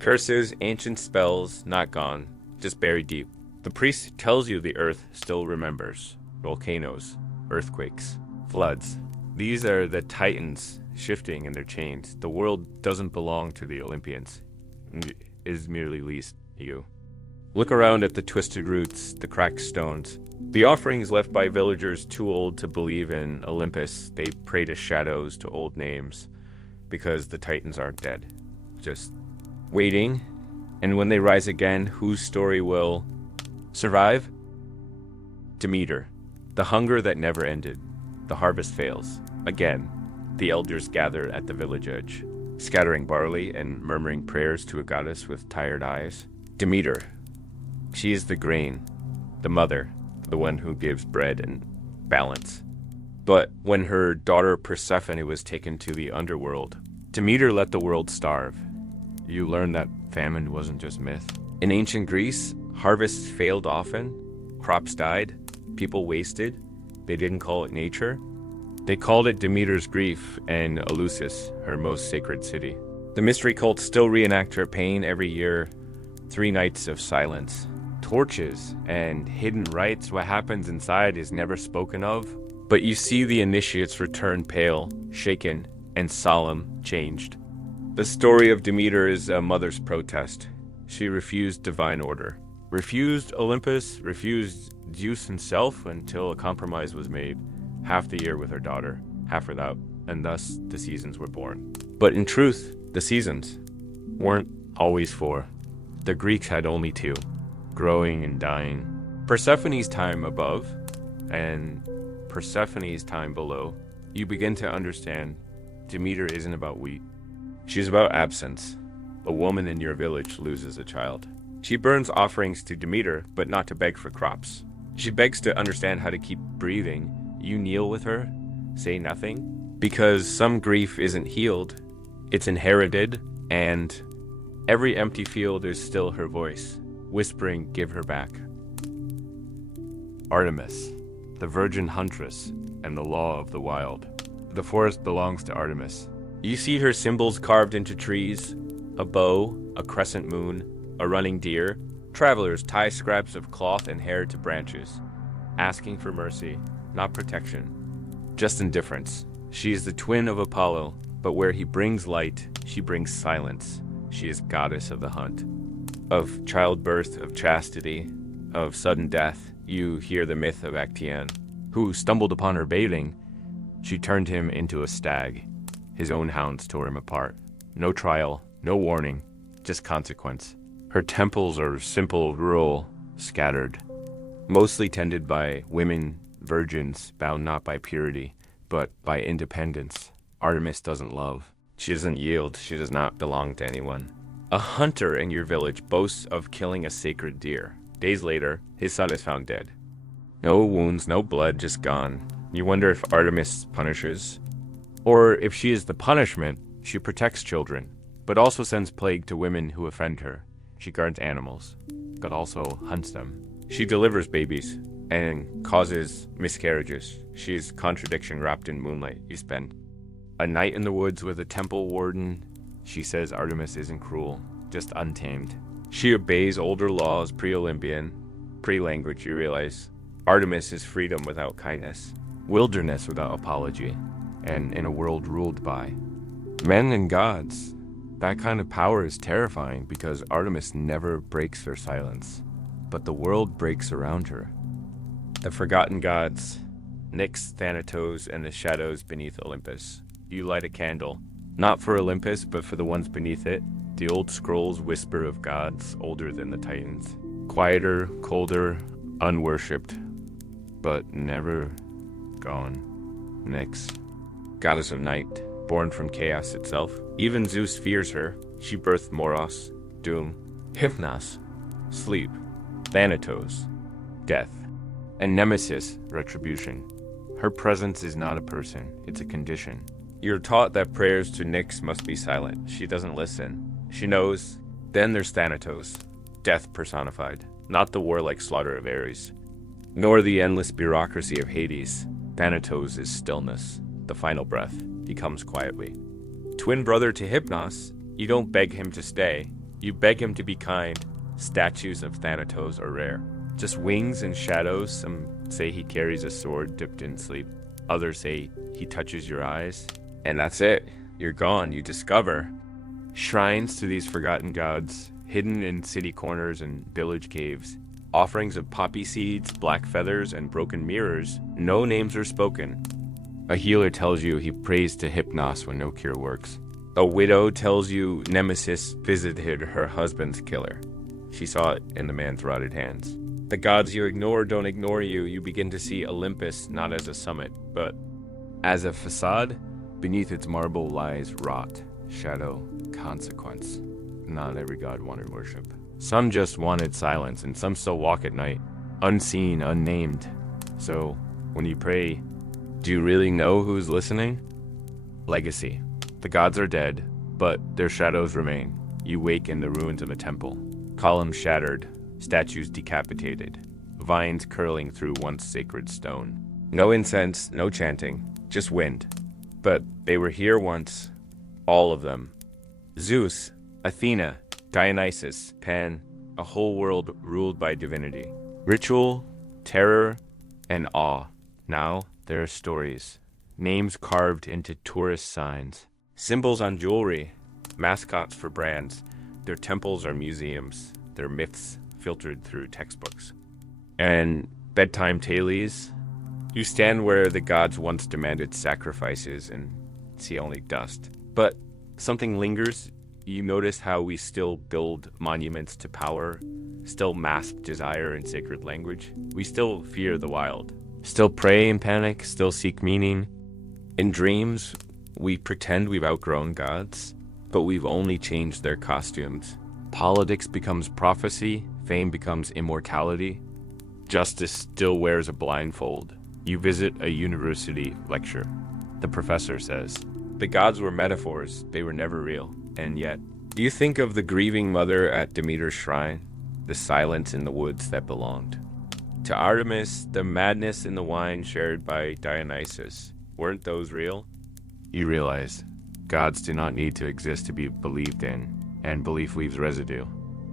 Curses, ancient spells, not gone, just buried deep. The priest tells you the earth still remembers. Volcanoes, earthquakes, floods. These are the Titans shifting in their chains. The world doesn't belong to the Olympians. It is merely leased to you. Look around at the twisted roots, the cracked stones. The offerings left by villagers too old to believe in Olympus. They pray to shadows, to old names, because the Titans aren't dead. Just waiting. And when they rise again, whose story will survive? Demeter, the hunger that never ended. The harvest fails. Again, the elders gather at the village edge, scattering barley and murmuring prayers to a goddess with tired eyes. Demeter, she is the grain, the mother, the one who gives bread and balance. But when her daughter Persephone was taken to the underworld, Demeter let the world starve. You learn that famine wasn't just myth. In ancient Greece, harvests failed often, crops died, people wasted. They didn't call it nature. They called it Demeter's grief and Eleusis, her most sacred city. The mystery cults still reenact her pain every year. 3 nights of silence. Torches and hidden rites, what happens inside is never spoken of. But you see the initiates return pale, shaken, and solemn, changed. The story of Demeter is a mother's protest. She refused divine order. Refused Olympus, refused Zeus himself until a compromise was made. Half the year with her daughter, half without, and thus the seasons were born. But in truth, the seasons weren't always 4. The Greeks had only 2, growing and dying. Persephone's time above and Persephone's time below, you begin to understand Demeter isn't about wheat. She's about absence. A woman in your village loses a child. She burns offerings to Demeter, but not to beg for crops. She begs to understand how to keep breathing. You kneel with her, say nothing, because some grief isn't healed, it's inherited, and every empty field is still her voice, whispering, give her back. Artemis, the virgin huntress, and the law of the wild. The forest belongs to Artemis. You see her symbols carved into trees, a bow, a crescent moon, a running deer. Travelers tie scraps of cloth and hair to branches, asking for mercy, not protection, just indifference. She is the twin of Apollo, but where he brings light, she brings silence. She is goddess of the hunt. Of childbirth, of chastity, of sudden death, you hear the myth of Actaeon, who stumbled upon her bathing. She turned him into a stag. His own hounds tore him apart. No trial, no warning, just consequence. Her temples are simple, rural, scattered, mostly tended by women, virgins, bound not by purity, but by independence. Artemis doesn't love. She doesn't yield. She does not belong to anyone. A hunter in your village boasts of killing a sacred deer. Days later, his son is found dead. No wounds, no blood, just gone. You wonder if Artemis punishes, or if she is the punishment. She protects children, but also sends plague to women who offend her. She guards animals, but also hunts them. She delivers babies and causes miscarriages. She is contradiction wrapped in moonlight. You spend a night in the woods with a temple warden. She says Artemis isn't cruel, just untamed. She obeys older laws, pre-Olympian, pre-language, you realize. Artemis is freedom without kindness, wilderness without apology, and in a world ruled by men and gods. That kind of power is terrifying because Artemis never breaks her silence, but the world breaks around her. The forgotten gods, Nyx, Thanatos, and the shadows beneath Olympus. You light a candle, not for Olympus, but for the ones beneath it. The old scrolls whisper of gods older than the Titans. Quieter, colder, unworshipped, but never gone. Nyx, goddess of night, born from chaos itself. Even Zeus fears her. She birthed Moros, doom, Hypnos, sleep, Thanatos, death, and Nemesis, retribution. Her presence is not a person, it's a condition. You're taught that prayers to Nyx must be silent. She doesn't listen. She knows. Then there's Thanatos, death personified, not the warlike slaughter of Ares, nor the endless bureaucracy of Hades. Thanatos is stillness, the final breath. He comes quietly. Twin brother to Hypnos, you don't beg him to stay. You beg him to be kind. Statues of Thanatos are rare. Just wings and shadows. Some say he carries a sword dipped in sleep. Others say he touches your eyes. And that's it. You're gone. You discover shrines to these forgotten gods, hidden in city corners and village caves. Offerings of poppy seeds, black feathers, and broken mirrors. No names are spoken. A healer tells you he prays to Hypnos when no cure works. A widow tells you Nemesis visited her husband's killer. She saw it in the man's rotted hands. The gods you ignore don't ignore you. You begin to see Olympus not as a summit, but as a facade. Beneath its marble lies rot, shadow, consequence. Not every god wanted worship. Some just wanted silence, and some still walk at night, unseen, unnamed. So, when you pray, do you really know who's listening? Legacy. The gods are dead, but their shadows remain. You wake in the ruins of a temple. Columns shattered, statues decapitated, vines curling through once sacred stone. No incense, no chanting, just wind. But they were here once, all of them. Zeus, Athena, Dionysus, Pan, a whole world ruled by divinity. Ritual, terror, and awe. Now there are stories, names carved into tourist signs, symbols on jewelry, mascots for brands. Their temples are museums, their myths filtered through textbooks. And bedtime tales. You stand where the gods once demanded sacrifices and see only dust. But something lingers. You notice how we still build monuments to power, still mask desire in sacred language. We still fear the wild, still pray in panic, still seek meaning. In dreams, we pretend we've outgrown gods, but we've only changed their costumes. Politics becomes prophecy, fame becomes immortality. Justice still wears a blindfold. You visit a university lecture. The professor says, the gods were metaphors, they were never real. And yet, do you think of the grieving mother at Demeter's shrine? The silence in the woods that belonged to Artemis, the madness in the wine shared by Dionysus. Weren't those real? You realize, gods do not need to exist to be believed in, and belief leaves residue.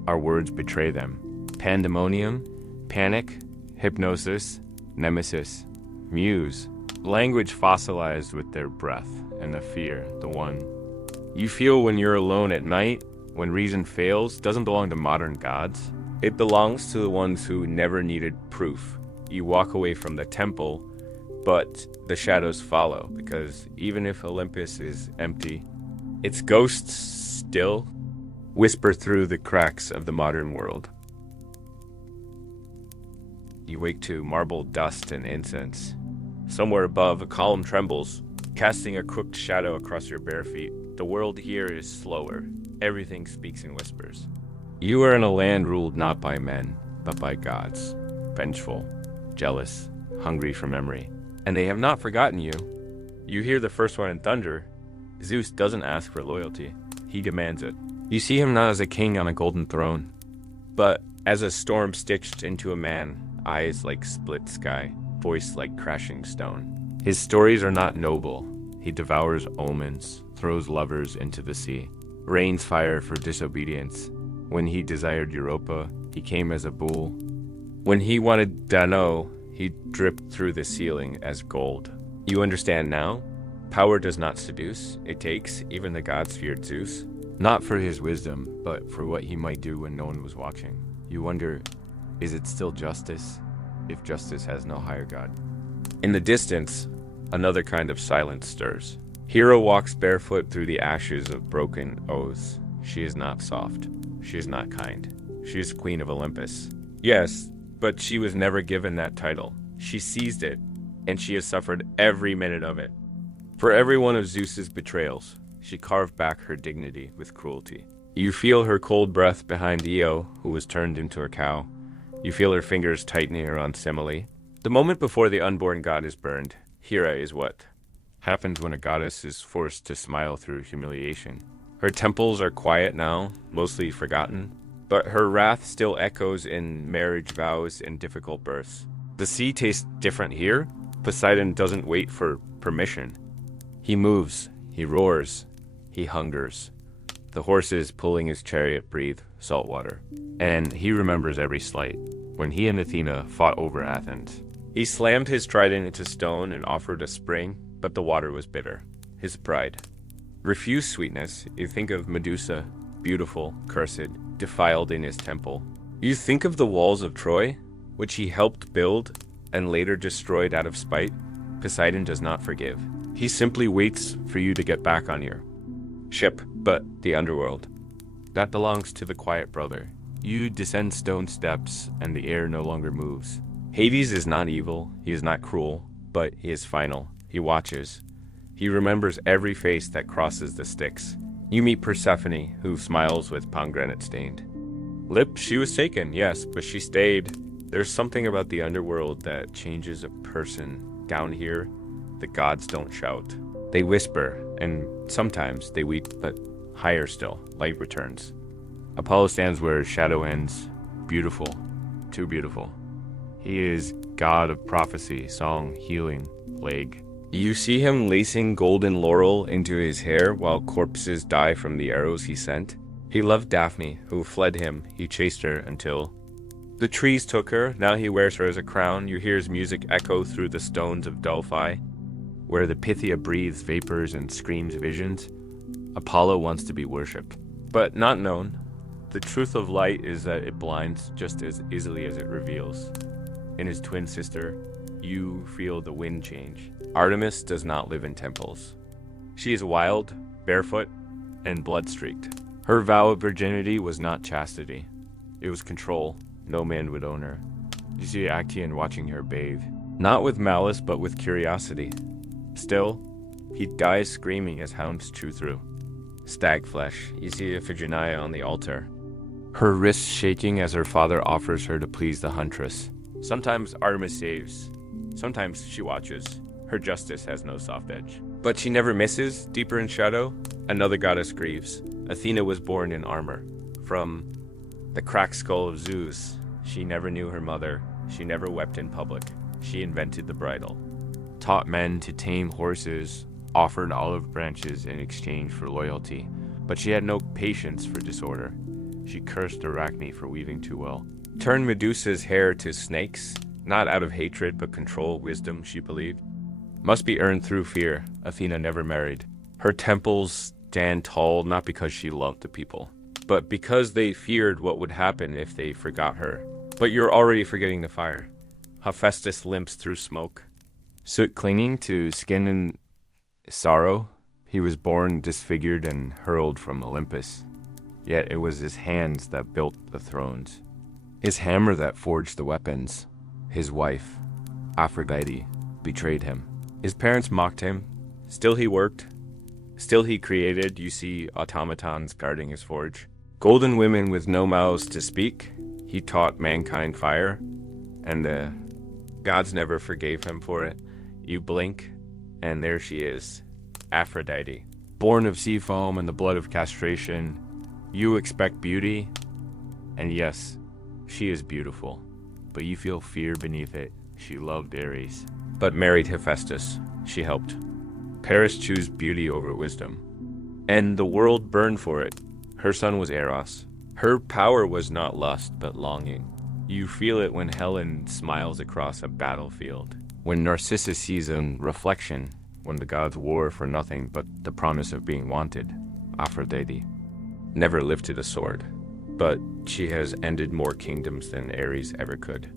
Our words betray them. Pandemonium, panic, hypnosis, nemesis, muse. Language fossilized with their breath, and the fear, the one you feel when you're alone at night, when reason fails, doesn't belong to modern gods. It belongs to the ones who never needed proof. You walk away from the temple, but the shadows follow, because even if Olympus is empty, its ghosts still whisper through the cracks of the modern world. You wake to marble dust and incense. Somewhere above, a column trembles, casting a crooked shadow across your bare feet. The world here is slower. Everything speaks in whispers. You are in a land ruled not by men, but by gods. Vengeful, jealous, hungry for memory. And they have not forgotten you. You hear the first one in thunder. Zeus doesn't ask for loyalty. He demands it. You see him not as a king on a golden throne, but as a storm stitched into a man, eyes like split sky, voice like crashing stone. His stories are not noble. He devours omens, throws lovers into the sea, rains fire for disobedience. When he desired Europa, he came as a bull. When he wanted Dano, he dripped through the ceiling as gold. You understand now? Power does not seduce. It takes. Even the gods feared Zeus. Not for his wisdom, but for what he might do when no one was watching. You wonder, is it still justice, if justice has no higher god? In the distance, another kind of silence stirs. Hera walks barefoot through the ashes of broken oaths. She is not soft. She is not kind. She is queen of Olympus. Yes, but she was never given that title. She seized it, and she has suffered every minute of it. For every one of Zeus's betrayals, she carved back her dignity with cruelty. You feel her cold breath behind Io, who was turned into a cow. You feel her fingers tightening around Semele. The moment before the unborn god is burned, Hera is what happens when a goddess is forced to smile through humiliation. Her temples are quiet now, mostly forgotten, but her wrath still echoes in marriage vows and difficult births. The sea tastes different here. Poseidon doesn't wait for permission. He moves, he roars, he hungers. The horses pulling his chariot breathe salt water, and he remembers every slight. When he and Athena fought over Athens, he slammed his trident into stone and offered a spring, but the water was bitter. His pride. Refuse sweetness, you think of Medusa, beautiful, cursed, defiled in his temple. You think of the walls of Troy, which he helped build and later destroyed out of spite. Poseidon does not forgive. He simply waits for you to get back on your ship, but the underworld. That belongs to the quiet brother. You descend stone steps, and the air no longer moves. Hades is not evil, he is not cruel, but he is final. He watches. He remembers every face that crosses the Styx. You meet Persephone, who smiles with pomegranate stained lip. She was taken, yes, but she stayed. There's something about the underworld that changes a person. Down here, the gods don't shout. They whisper, and sometimes they weep, but higher still, light returns. Apollo stands where shadow ends. Beautiful, too beautiful. He is god of prophecy, song, healing, plague. You see him lacing golden laurel into his hair while corpses die from the arrows he sent. He loved Daphne, who fled him. He chased her until the trees took her. Now he wears her as a crown. You hear his music echo through the stones of Delphi, where the Pythia breathes vapors and screams visions. Apollo wants to be worshipped, but not known. The truth of light is that it blinds just as easily as it reveals. In his twin sister, you feel the wind change. Artemis does not live in temples. She is wild, barefoot, and blood-streaked. Her vow of virginity was not chastity. It was control. No man would own her. You see Actaeon watching her bathe, not with malice, but with curiosity. Still, he dies screaming as hounds chew through stag flesh. You see Iphigenia on the altar, her wrists shaking as her father offers her to please the Huntress. Sometimes Artemis saves. Sometimes she watches. Her justice has no soft edge. But she never misses. Deeper in shadow, another goddess grieves. Athena was born in armor. From the cracked skull of Zeus, she never knew her mother. She never wept in public. She invented the bridle. Taught men to tame horses, offered olive branches in exchange for loyalty. But she had no patience for disorder. She cursed Arachne for weaving too well. Turned Medusa's hair to snakes, not out of hatred but control, wisdom, she believed. Must be earned through fear. Athena never married. Her temples stand tall not because she loved the people, but because they feared what would happen if they forgot her. But you're already forgetting the fire. Hephaestus limps through smoke, soot clinging to skin and sorrow. He was born disfigured and hurled from Olympus. Yet it was his hands that built the thrones, his hammer that forged the weapons. His wife, Aphrodite, betrayed him. His parents mocked him. Still he worked. Still he created. You see automatons guarding his forge. Golden women with no mouths to speak. He taught mankind fire, and the gods never forgave him for it. You blink, and there she is, Aphrodite. Born of sea foam and the blood of castration, you expect beauty, and yes, she is beautiful, but you feel fear beneath it. She loved Ares, but married Hephaestus. She helped. Paris chose beauty over wisdom, and the world burned for it. Her son was Eros. Her power was not lust, but longing. You feel it when Helen smiles across a battlefield, when Narcissus sees a reflection, when the gods war for nothing but the promise of being wanted. Aphrodite never lifted a sword, but she has ended more kingdoms than Ares ever could.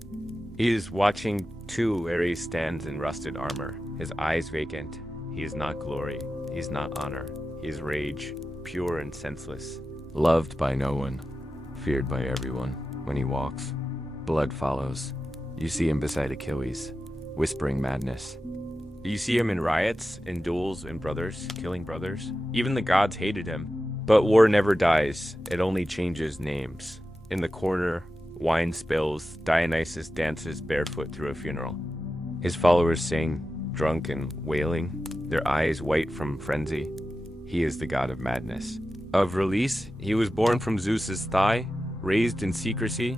He is watching too. Ares stands in rusted armor, his eyes vacant. He is not glory. He's not honor. He's rage, pure and senseless. Loved by no one, feared by everyone. When he walks, blood follows. You see him beside Achilles, whispering madness. You see him in riots, in duels, in brothers, killing brothers. Even the gods hated him. But war never dies, it only changes names. In the corner, wine spills, Dionysus dances barefoot through a funeral. His followers sing, drunk and wailing, their eyes white from frenzy. He is the god of madness. Of release, he was born from Zeus's thigh, raised in secrecy.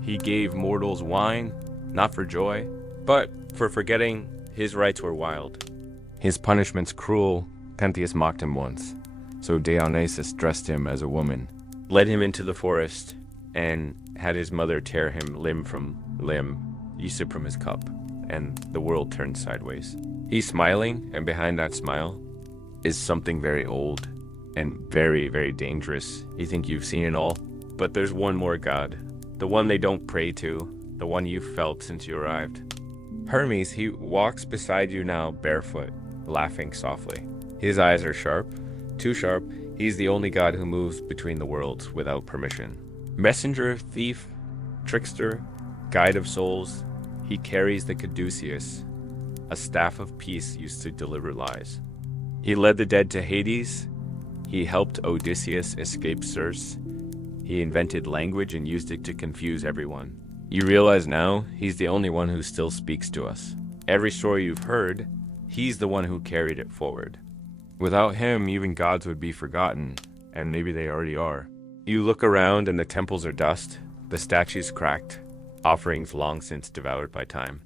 He gave mortals wine, not for joy, but for forgetting his rites were wild. His punishments cruel. Pentheus mocked him once, so Dionysus dressed him as a woman, led him into the forest, and had his mother tear him limb from limb, you sip from his cup, and the world turned sideways. He's smiling, and behind that smile is something very old and very, very dangerous. You think you've seen it all, but there's one more god, the one they don't pray to, the one you've felt since you arrived. Hermes, he walks beside you now barefoot, laughing softly. His eyes are sharp, too sharp. He's the only god who moves between the worlds without permission. Messenger, thief, trickster, guide of souls, he carries the caduceus, a staff of peace used to deliver lies. He led the dead to Hades. He helped Odysseus escape Circe. He invented language and used it to confuse everyone. You realize now, he's the only one who still speaks to us. Every story you've heard, he's the one who carried it forward. Without him, even gods would be forgotten, and maybe they already are. You look around and the temples are dust, the statues cracked, offerings long since devoured by time.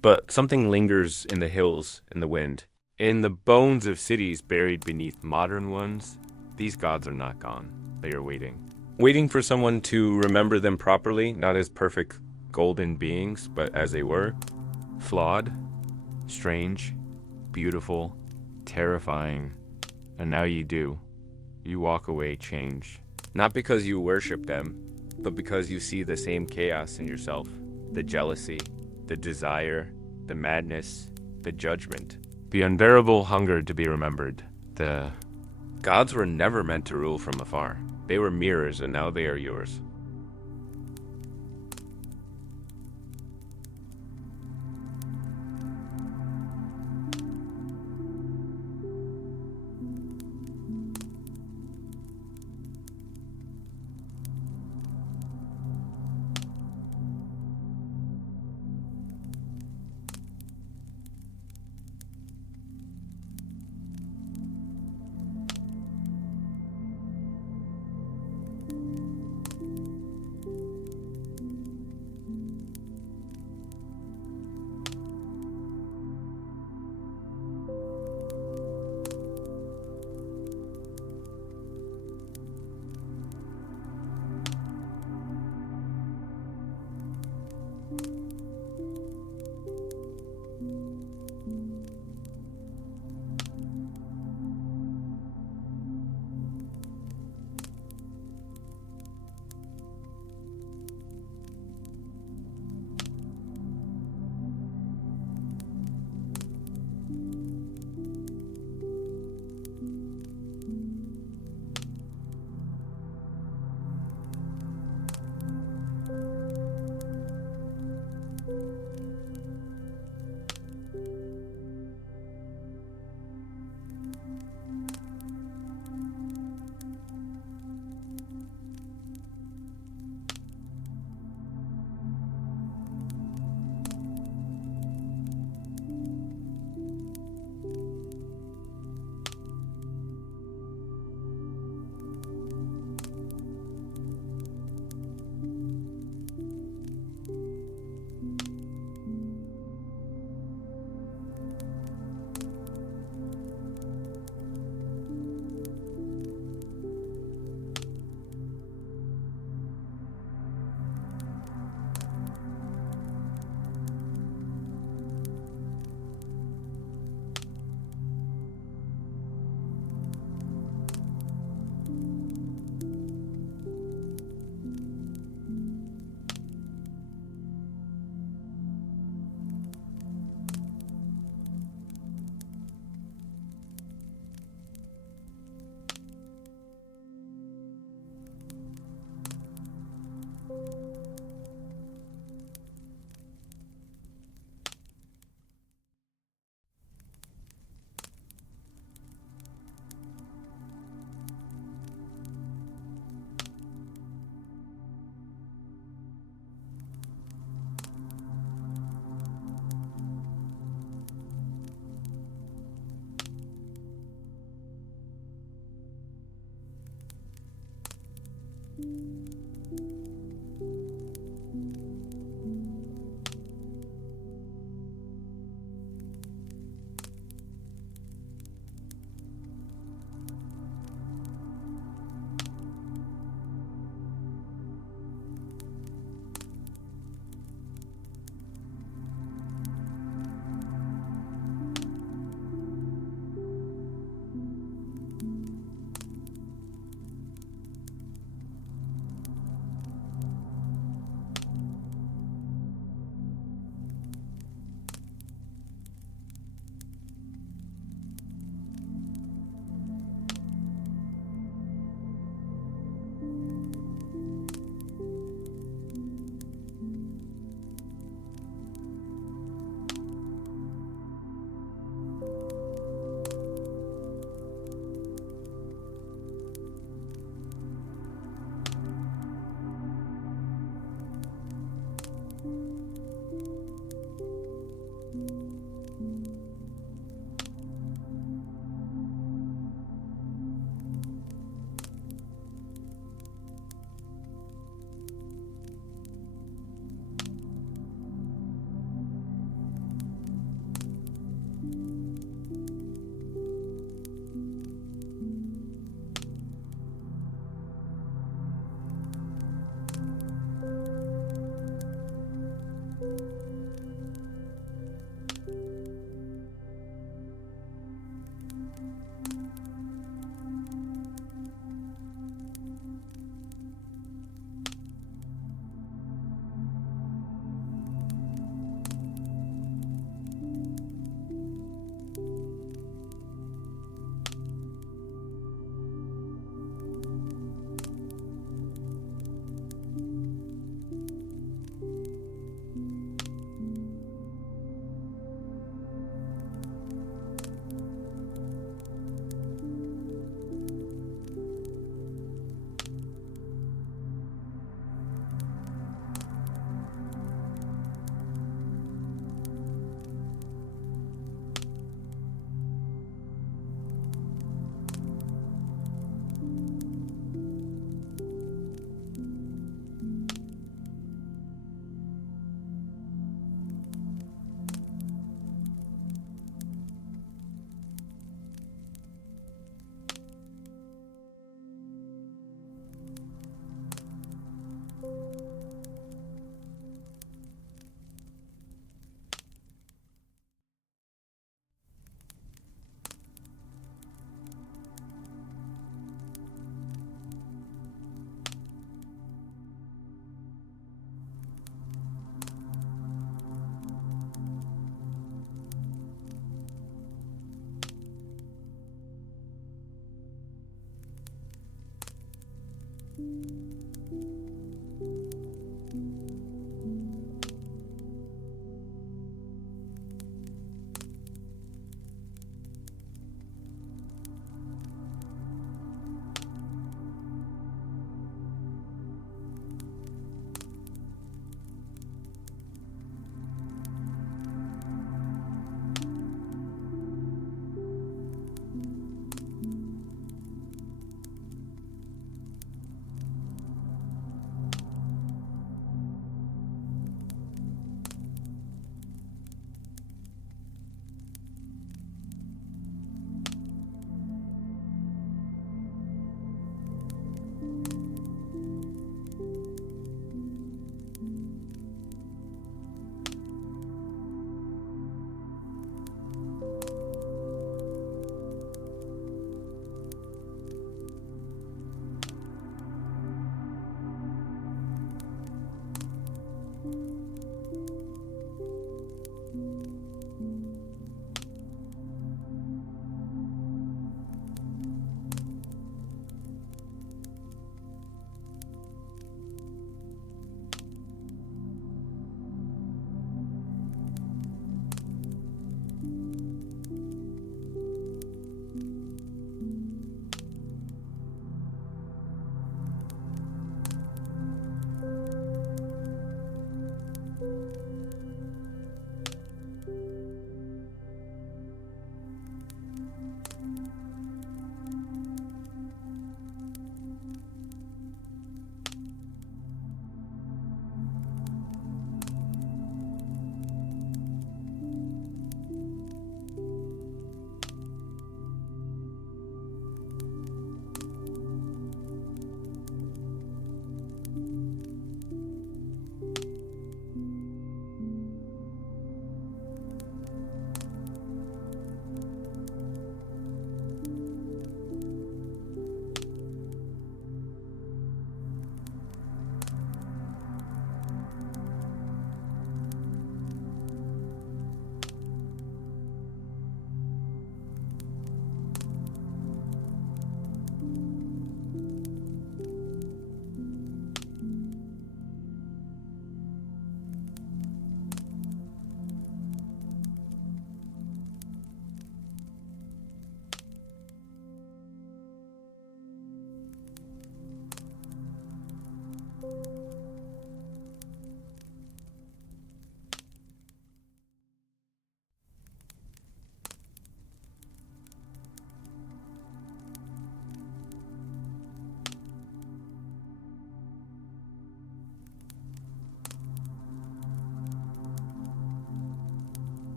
But something lingers in the hills, in the wind. In the bones of cities buried beneath modern ones, these gods are not gone. They are waiting. Waiting for someone to remember them properly, not as perfect golden beings, but as they were. Flawed, strange, beautiful, terrifying. And now you do. You walk away changed. Not because you worship them, but because you see the same chaos in yourself. The jealousy, the desire, the madness, the judgment. The unbearable hunger to be remembered. The gods were never meant to rule from afar. They were mirrors, and now they are yours.